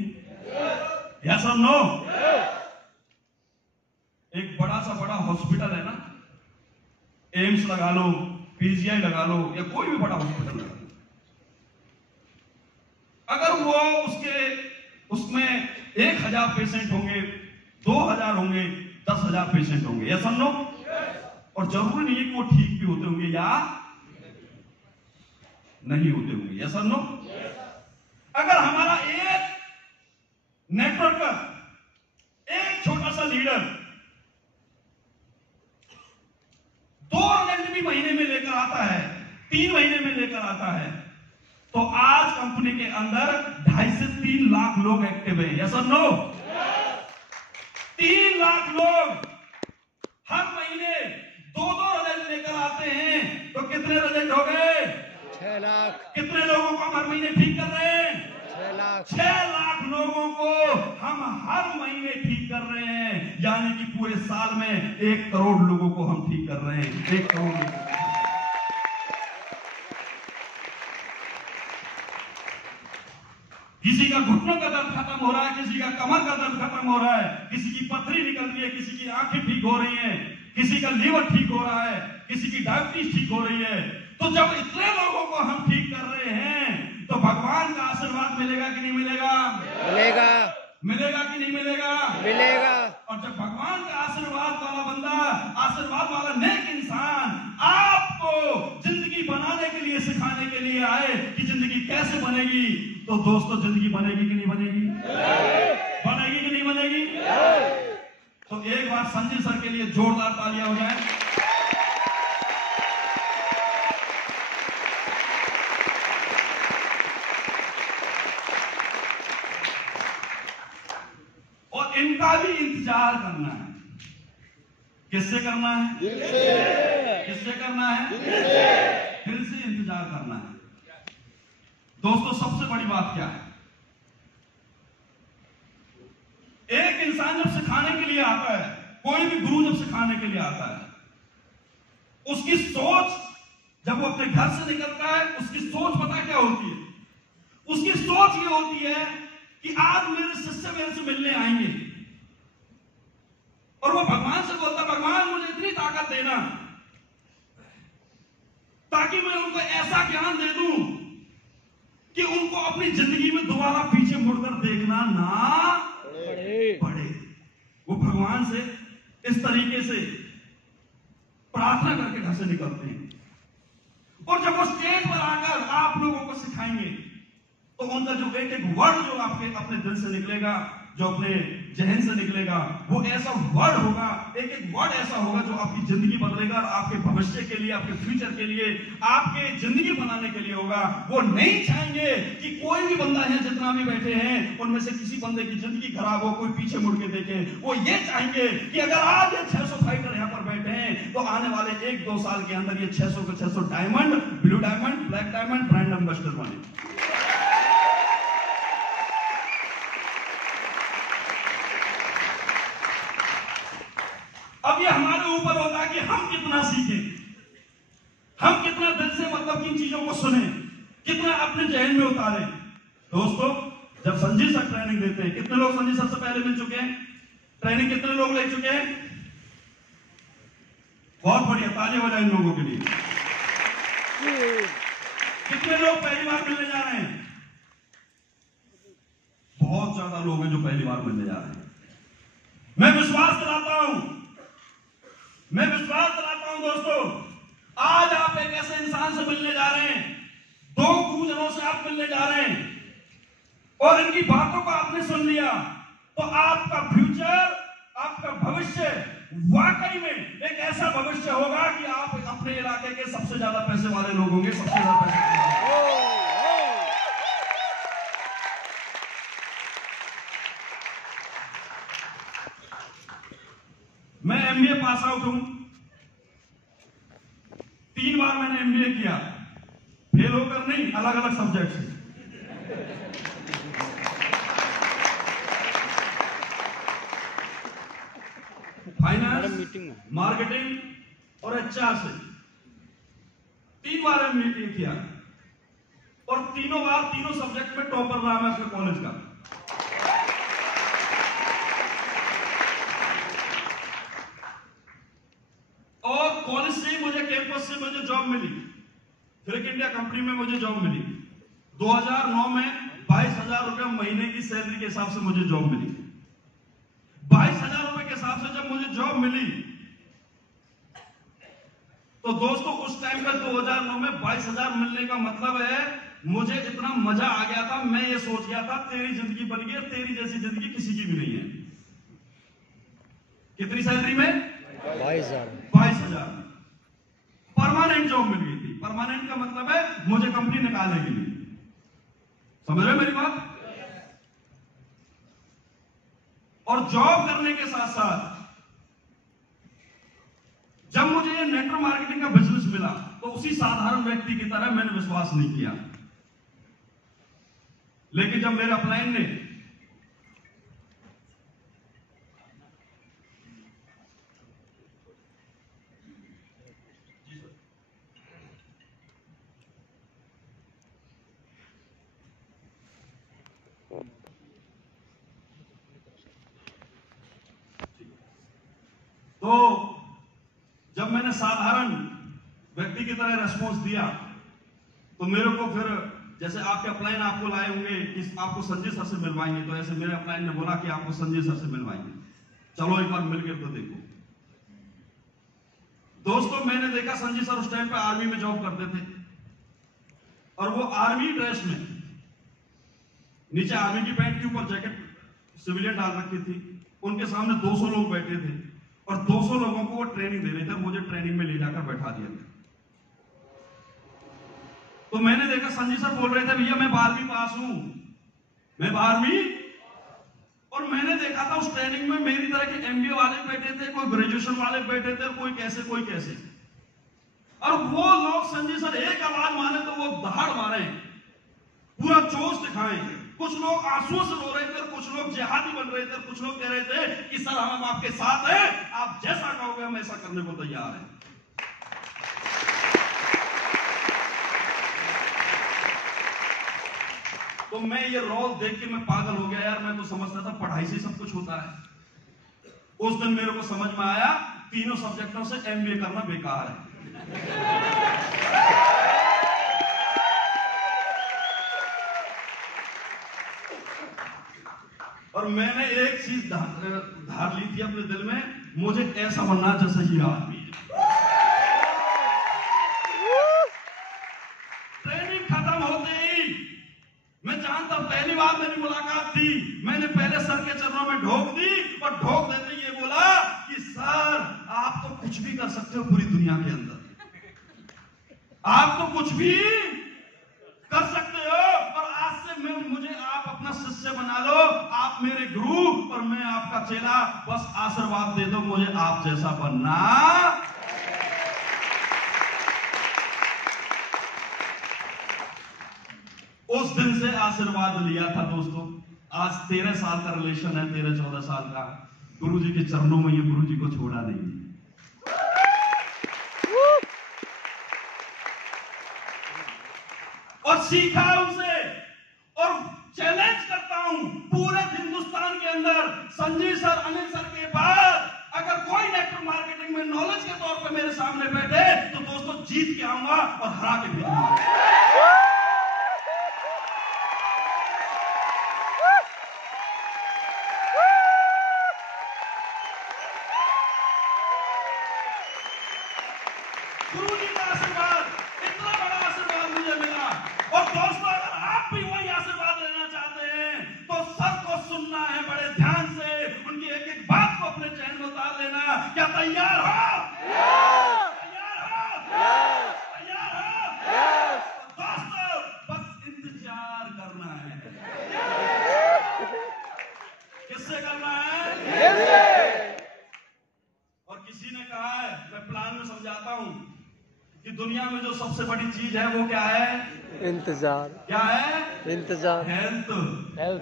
यस और नो? एक बड़ा सा बड़ा हॉस्पिटल है ना, एम्स लगा लो, PGI लगा लो, या कोई भी बड़ा हॉस्पिटल लगा लो, अगर वो उसमें 1000 पेशेंट होंगे, 2000 होंगे, 10,000 पेशेंट होंगे, यस और नो? और जरूरी नहीं है कि वो ठीक भी होते होंगे या नहीं होते होंगे, यस और नो? अगर हमारा एक नेटवर्क का एक छोटा सा लीडर 2 रिजल्ट भी महीने में लेकर आता है, 3 महीने में लेकर आता है, तो आज कंपनी के अंदर 2.5 से 3 लाख लोग एक्टिव हैं, यस और नो? 3 लाख लोग हर महीने 2-2 रिजल्ट लेकर आते हैं, तो कितने रिजल्ट हो गए? 6 लाख। कितने लोगों को हम हर महीने ठीक कर रहे हैं? 6 लाख। 6 लाख लोगों को हम हर महीने ठीक कर रहे हैं, यानी कि पूरे साल में 1 करोड़ लोगों को हम ठीक कर रहे हैं, 1 करोड़ लोगों को। किसी का घुटनों का दर्द खत्म हो रहा है, किसी का कमर का दर्द खत्म हो रहा है, किसी की पथरी निकल रही है, किसी की आंखें ठीक हो रही हैं, किसी का लीवर ठीक हो रहा है, किसी की डायबिटीज ठीक हो रही है। तो जब इतने लोगों को हम ठीक कर रहे हैं, तो भगवान का आशीर्वाद मिलेगा कि नहीं मिलेगा? मिलेगा। मिलेगा कि नहीं मिलेगा? मिलेगा। और जब भगवान का आशीर्वाद वाला बंदा, आशीर्वाद वाला नेक इंसान आपको जिंदगी बनाने के लिए, सिखाने के लिए आए कि जिंदगी कैसे बनेगी, तो दोस्तों जिंदगी बनेगी कि नहीं बनेगी? बनेगी कि नहीं बनेगी? तो एक बार संजय सर के लिए जोरदार तालियां हो जाए। और इनका भी इंतजार करना है। किससे करना है? किससे करना है? दिल से इंतजार करना है। दोस्तों सबसे बड़ी बात क्या है? एक इंसान जब सिखाने के लिए आता है, कोई भी गुरु जब सिखाने के लिए आता है, उसकी सोच जब वो अपने घर से निकलता है, उसकी सोच पता क्या होती है? उसकी सोच ये होती है कि आज मेरे शिष्य मेरे से मिलने आएंगे, और वो भगवान से बोलता, भगवान मुझे इतनी ताकत देना ताकि मैं उनको ऐसा ज्ञान दे दूं कि उनको अपनी जिंदगी में दोबारा पीछे मुड़कर देखना ना पड़े। वो भगवान से इस तरीके से प्रार्थना करके घर से निकलते हैं, और जब वो स्टेज पर आकर आप लोगों को सिखाएंगे, तो उनका जो एक एक वर्ड जो आपके अपने दिल से निकलेगा, जो अपने जहन से निकलेगा, वो ऐसा वर्ड होगा, एक एक वर्ड ऐसा होगा जो आपकी जिंदगी बदलेगा, और आपके भविष्य के लिए, आपके फ्यूचर के लिए, आपके जिंदगी बनाने के लिए होगा। वो नहीं चाहेंगे कि कोई भी बंदा है, जितना भी बैठे हैं उनमें से किसी बंदे की जिंदगी खराब हो, कोई पीछे मुड़ के देखे। वो ये चाहेंगे कि अगर आज ये 600 फाइटर यहाँ पर बैठे हैं, तो आने वाले 1-2 साल के अंदर ये 600 के 600 diamond, blue diamond, black diamond, brand ambassador बने। अब ये हमारे ऊपर होगा कि हम कितना सीखें, हम कितना दिल से मतलब इन चीजों को सुने, कितना अपने जहन में उतारें। दोस्तों जब संजय सर ट्रेनिंग देते हैं, कितने लोग संजय सर से पहले मिल चुके हैं? ट्रेनिंग कितने लोग ले चुके हैं? बहुत बढ़िया, ताली बजाएं इन लोगों के लिए। कितने लोग पहली बार मिलने जा रहे हैं? बहुत ज्यादा लोग हैं जो पहली बार मिलने जा रहे हैं। मैं विश्वास कराता हूं दोस्तों, आज आप एक ऐसे इंसान से मिलने जा रहे हैं, 2 गुरुजनों से आप मिलने जा रहे हैं, और इनकी बातों को आपने सुन लिया, तो आपका फ्यूचर, आपका भविष्य वाकई में एक ऐसा भविष्य होगा कि आप अपने इलाके के सबसे ज्यादा पैसे वाले लोग होंगे, सबसे ज्यादा पैसे वाले। मैं एमबीए पास आउट हूं, 3 बार मैंने एमबीए किया, फेल होकर नहीं, अलग अलग सब्जेक्ट से। फाइनेंस, मार्केटिंग और एचआर से 3 बार एमबीए किया, और तीनों बार तीनों सब्जेक्ट में टॉपर रहा मैं अपने कॉलेज का। और कॉलेज से ही मुझे, कैंपस से मुझे जॉब मिली, फ्रिक इंडिया कंपनी में मुझे जॉब मिली। 2009 में 22,000 रुपए महीने की सैलरी के हिसाब से मुझे जॉब मिली। 22,000 जॉब मिली तो दोस्तों उस टाइम में 2009 में 22,000 मिलने का मतलब है मुझे इतना मजा आ गया था, मैं ये सोच गया था तेरी जिंदगी बन गई, तेरी जैसी जिंदगी किसी की भी नहीं है। कितनी सैलरी में? 22,000 परमानेंट जॉब मिल गई थी। परमानेंट का मतलब है मुझे कंपनी निकालेगी नहीं। समझ रहे मेरी बात? और जॉब करने के साथ साथ जब मुझे ये नेटवर्क मार्केटिंग का बिजनेस मिला तो उसी साधारण व्यक्ति की तरह मैंने विश्वास नहीं किया, लेकिन जब मेरे अपलाइन ने तो जब मैंने साधारण व्यक्ति की तरह रेस्पॉन्स दिया तो मेरे को फिर जैसे आपके अपलाइन आपको लाए होंगे कि आपको संजय सर से मिलवाएंगे, तो ऐसे मेरे अपलाइन ने बोला कि आपको संजय सर से मिलवाएंगे, चलो एक बार मिलकर तो देखो। दोस्तों मैंने देखा संजय सर उस टाइम पे आर्मी में जॉब करते थे और वो आर्मी ड्रेस में, नीचे आर्मी की पैंट के ऊपर जैकेट सिविलियन डाल रखी थी, उनके सामने 200 लोग बैठे थे और 200 लोगों को वो ट्रेनिंग दे रहे थे। मुझे ट्रेनिंग में ले जाकर बैठा दिया था। तो मैंने देखा संजय सर बोल रहे थे भैया मैं 12वीं पास हूं, मैं 12वीं, और मैंने देखा था उस ट्रेनिंग में मेरी तरह के एमबीए वाले बैठे थे, कोई ग्रेजुएशन वाले बैठे थे, कोई कैसे, और वो लोग संजय सर एक आवाज मारे तो वो दहाड़ मारे, पूरा जोश दिखाएं। कुछ लोग आंसुओं से रो रहे थे, कुछ लोग जिहादी बन रहे थे, कुछ लोग कह रहे थे कि सर हम आपके साथ हैं, आप जैसा कहोगे हम ऐसा करने को तैयार हैं। तो मैं ये रोल देख के मैं पागल हो गया यार। मैं तो समझता था पढ़ाई से सब कुछ होता है। उस दिन मेरे को समझ में आया तीनों सब्जेक्टों से एमबीए करना बेकार है। और मैंने एक चीज धार ली थी अपने दिल में, मुझे ऐसा बनना जैसे ही आदमी है। ट्रेनिंग खत्म होते ही मैं जानता हूं, पहली बार मेरी मुलाकात थी, मैंने पहले सर के चरणों में ढोक दी और ढोक देते ये बोला कि सर आप तो कुछ भी कर सकते हो पूरी दुनिया के अंदर, आप तो कुछ भी कर सकते हो और आज से मुझे आप अपना शिष्य बना लो, आप मेरे गुरु और मैं आपका चेला, बस आशीर्वाद दे दो मुझे आप जैसा बनना। उस दिन से आशीर्वाद लिया था दोस्तों। आज 13 साल का रिलेशन है, 13-14 साल का। गुरुजी के चरणों में ये गुरुजी को छोड़ा नहीं। और सीखा उनसे और चैलेंज करता हूं पूरे हिंदुस्तान के अंदर संजय सर, अनिल सर के बाद अगर कोई नेटवर्क मार्केटिंग में नॉलेज के तौर पे मेरे सामने बैठे तो दोस्तों जीत के आऊंगा और हरा के भेजूंगा। गुरुजी का आशीर्वाद, इतना बड़ा आशीर्वाद मुझे मिला। और दोस्तों अगर आप भी वही आशीर्वाद लेना चाहते हैं तो सर को सुनना है बड़े ध्यान से, उनकी एक एक बात को अपने चैन में उतार लेना। क्या तैयार हो? तैयार हो? तैयार हो? दोस्तों बस इंतजार करना है। किससे करना है? और किसी ने कहा है, मैं प्लान में समझाता हूं कि दुनिया में जो सबसे बड़ी चीज है वो क्या है? इंतजार। क्या है? इंतजार। हेल्थ।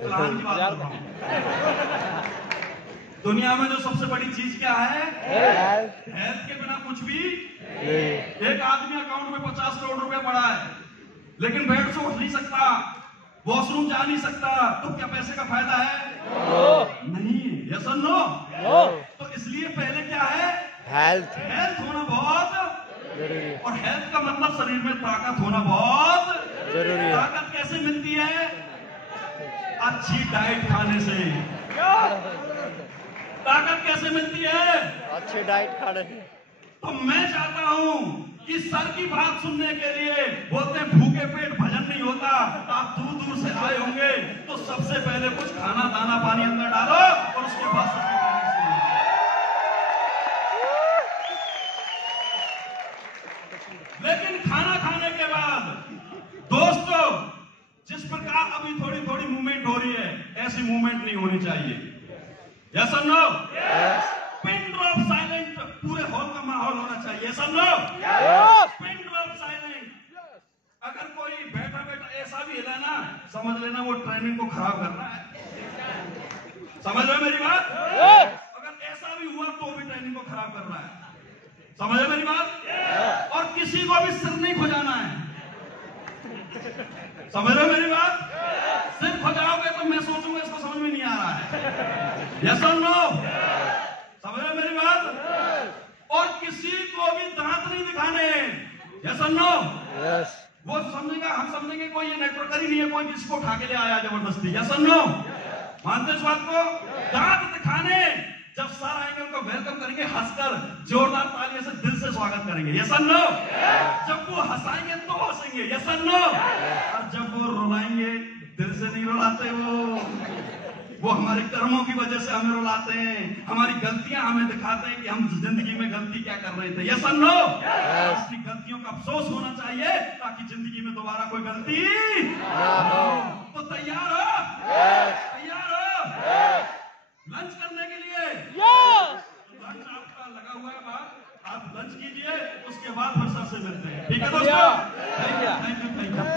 प्लान की बात कर रहा हूं। दुनिया में जो सबसे बड़ी चीज क्या है? हेल्थ के बिना कुछ भी नहीं। एक आदमी अकाउंट में 50 करोड़ रुपए पड़ा है लेकिन बेड से उठ नहीं सकता, वॉशरूम जा नहीं सकता, तो क्या पैसे का फायदा है? नहीं। यस और नो? तो इसलिए पहले क्या है? हेल्थ। हेल्थ होना बहुत जरूरी है। और हेल्थ का मतलब शरीर में ताकत होना बहुत जरूरी है। ताकत कैसे मिलती है? अच्छी डाइट खाने से। ताकत कैसे मिलती है? अच्छी डाइट खा रहे हैं। तो मैं चाहता हूं कि सर की बात सुनने के लिए बोलते हैं भूखे पेट भजन नहीं होता। आप दूर दूर से आए होंगे तो सबसे पहले कुछ खाना दाना पानी अंदर डालो और उसके बाद सर की कहानी सुनो। लेकिन खाना खाने के बाद दोस्तों जिस प्रकार अभी थोड़ी थोड़ी मूवमेंट हो रही है ऐसी मूवमेंट नहीं होनी चाहिए। यस और नो? पिन ड्रॉप साइलेंट पूरे हॉल का माहौल होना चाहिए। यस और नो? Pin drop silent. अगर कोई बैठा बैठा ऐसा भी हिला ना समझ लेना वो ट्रेनिंग को खराब कर रहा है। समझ रहे मेरी बात? अगर ऐसा भी हुआ तो भी ट्रेनिंग को खराब कर रहा है। समझ रहे मेरी बात? और किसी को भी सिर नहीं खुजाना है। समझ रहे मेरी बात? सिर खुजाओगे तो मैं सोचूंगा इसको समझ में नहीं आ रहा है। यस और नो? समझ रहे मेरी बात? और किसी को भी दांत नहीं दिखाने। यस और नो? वो समझेगा हम समझेंगे कोई ये नेटवर्कर ही नहीं है, कोई किसको उठा के ले आया जबरदस्ती। यस और नो? मानते इस बात को? दांत दिखाने जब सर आएंगे उनको वेलकम करेंगे हंसकर जोरदार तालियों से दिल से स्वागत करेंगे। यस और नो? जब वो हंसाएंगे तो हंसेंगे। यस और नो? और जब वो रुलाएंगे दिल से नहीं रुलाते वो हमारे कर्मों की वजह से हमें रुलाते हैं। हमारी गलतियां हमें दिखाते हैं कि हम जिंदगी में गलती क्या कर रहे थे। यस और नो? अपनी गलतियों का अफसोस होना चाहिए ताकि जिंदगी में दोबारा कोई गलती ना हो। तो तैयार हो? तैयार हो लंच करने के लिए? लंच आपका लगा हुआ है बाहर, आप लंच कीजिए उसके बाद फिर सबसे मिलते हैं। ठीक है दोस्तों? Thank you.